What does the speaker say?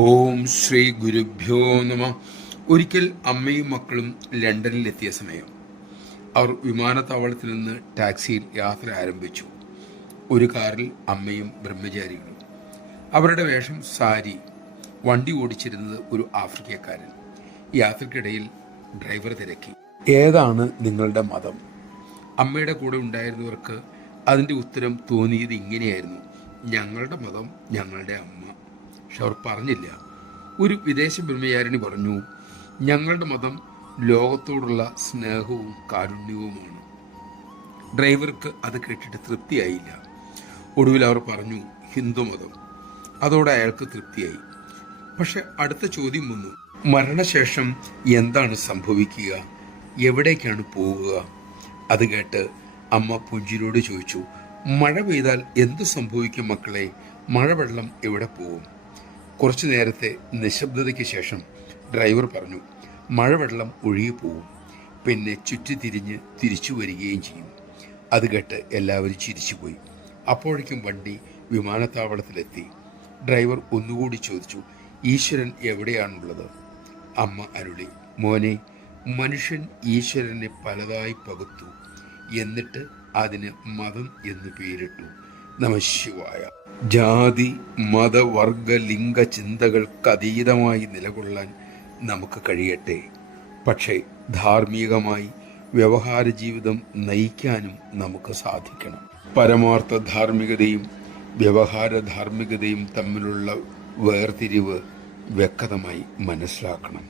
ഓം ശ്രീ ഗുരുഭ്യോ നമ. ഒരിക്കൽ അമ്മയും മക്കളും ലണ്ടനിലെത്തിയ സമയം അവർ വിമാനത്താവളത്തിൽ നിന്ന് ടാക്സിയിൽ യാത്ര ആരംഭിച്ചു. ഒരു കാറിൽ അമ്മയും ബ്രഹ്മചാരികളും. അവരുടെ വേഷം സാരി. വണ്ടി ഓടിച്ചിരുന്നത് ഒരു ആഫ്രിക്കക്കാരൻ. യാത്രക്കിടയിൽ ഡ്രൈവർ തിരക്കി, ഏതാണ് നിങ്ങളുടെ മതം? അമ്മയുടെ കൂടെ ഉണ്ടായിരുന്നവർക്ക് അതിൻ്റെ ഉത്തരം തോന്നിയത് ഇങ്ങനെയായിരുന്നു: ഞങ്ങളുടെ മതം ഞങ്ങളുടെ അമ്മ. പക്ഷെ അവർ പറഞ്ഞില്ല. ഒരു വിദേശ ബ്രഹ്മചാരിണി പറഞ്ഞു, ഞങ്ങളുടെ മതം ലോകത്തോടുള്ള സ്നേഹവും കാരുണ്യവുമാണ്. ഡ്രൈവർക്ക് അത് കേട്ടിട്ട് തൃപ്തിയായില്ല. ഒടുവിൽ അവർ പറഞ്ഞു, ഹിന്ദുമതം. അതോടെ അയാൾക്ക് തൃപ്തിയായി. പക്ഷെ അടുത്ത ചോദ്യം വന്നു, മരണശേഷം എന്താണ് സംഭവിക്കുക? എവിടേക്കാണ് പോവുക? അത് കേട്ട് അമ്മ പുഞ്ചിരിയോട് ചോദിച്ചു, മഴ പെയ്താൽ എന്ത് സംഭവിക്കും മക്കളെ? മഴവെള്ളം എവിടെ പോവും? കുറച്ചു നേരത്തെ നിശബ്ദതയ്ക്ക് ശേഷം ഡ്രൈവർ പറഞ്ഞു, മഴവെള്ളം ഒഴുകിപ്പോവും, പിന്നെ ചുറ്റിത്തിരിഞ്ഞ് തിരിച്ചു വരികയും ചെയ്യും. അത് കേട്ട് എല്ലാവരും ചിരിച്ചുപോയി. അപ്പോഴേക്കും വണ്ടി വിമാനത്താവളത്തിലെത്തി. ഡ്രൈവർ ഒന്നുകൂടി ചോദിച്ചു, ഈശ്വരൻ എവിടെയാണുള്ളത്? അമ്മ അരുളി, മോനെ, മനുഷ്യൻ ഈശ്വരനെ പലതായി പകുത്തു, എന്നിട്ട് അതിന് മതം എന്ന് പേരിട്ടു. നമഃശിവായ. ജാതി മത വർഗ ലിംഗ ചിന്തകൾക്കതീതമായി നിലകൊള്ളാൻ നമുക്ക് കഴിയട്ടെ. പക്ഷേ ധാർമ്മികമായി വ്യവഹാര ജീവിതം നയിക്കാനും നമുക്ക് സാധിക്കണം. പരമാർത്ഥ ധാർമ്മികതയും വ്യവഹാര ധാർമ്മികതയും തമ്മിലുള്ള വേർതിരിവ് വ്യക്തമായി മനസ്സിലാക്കണം.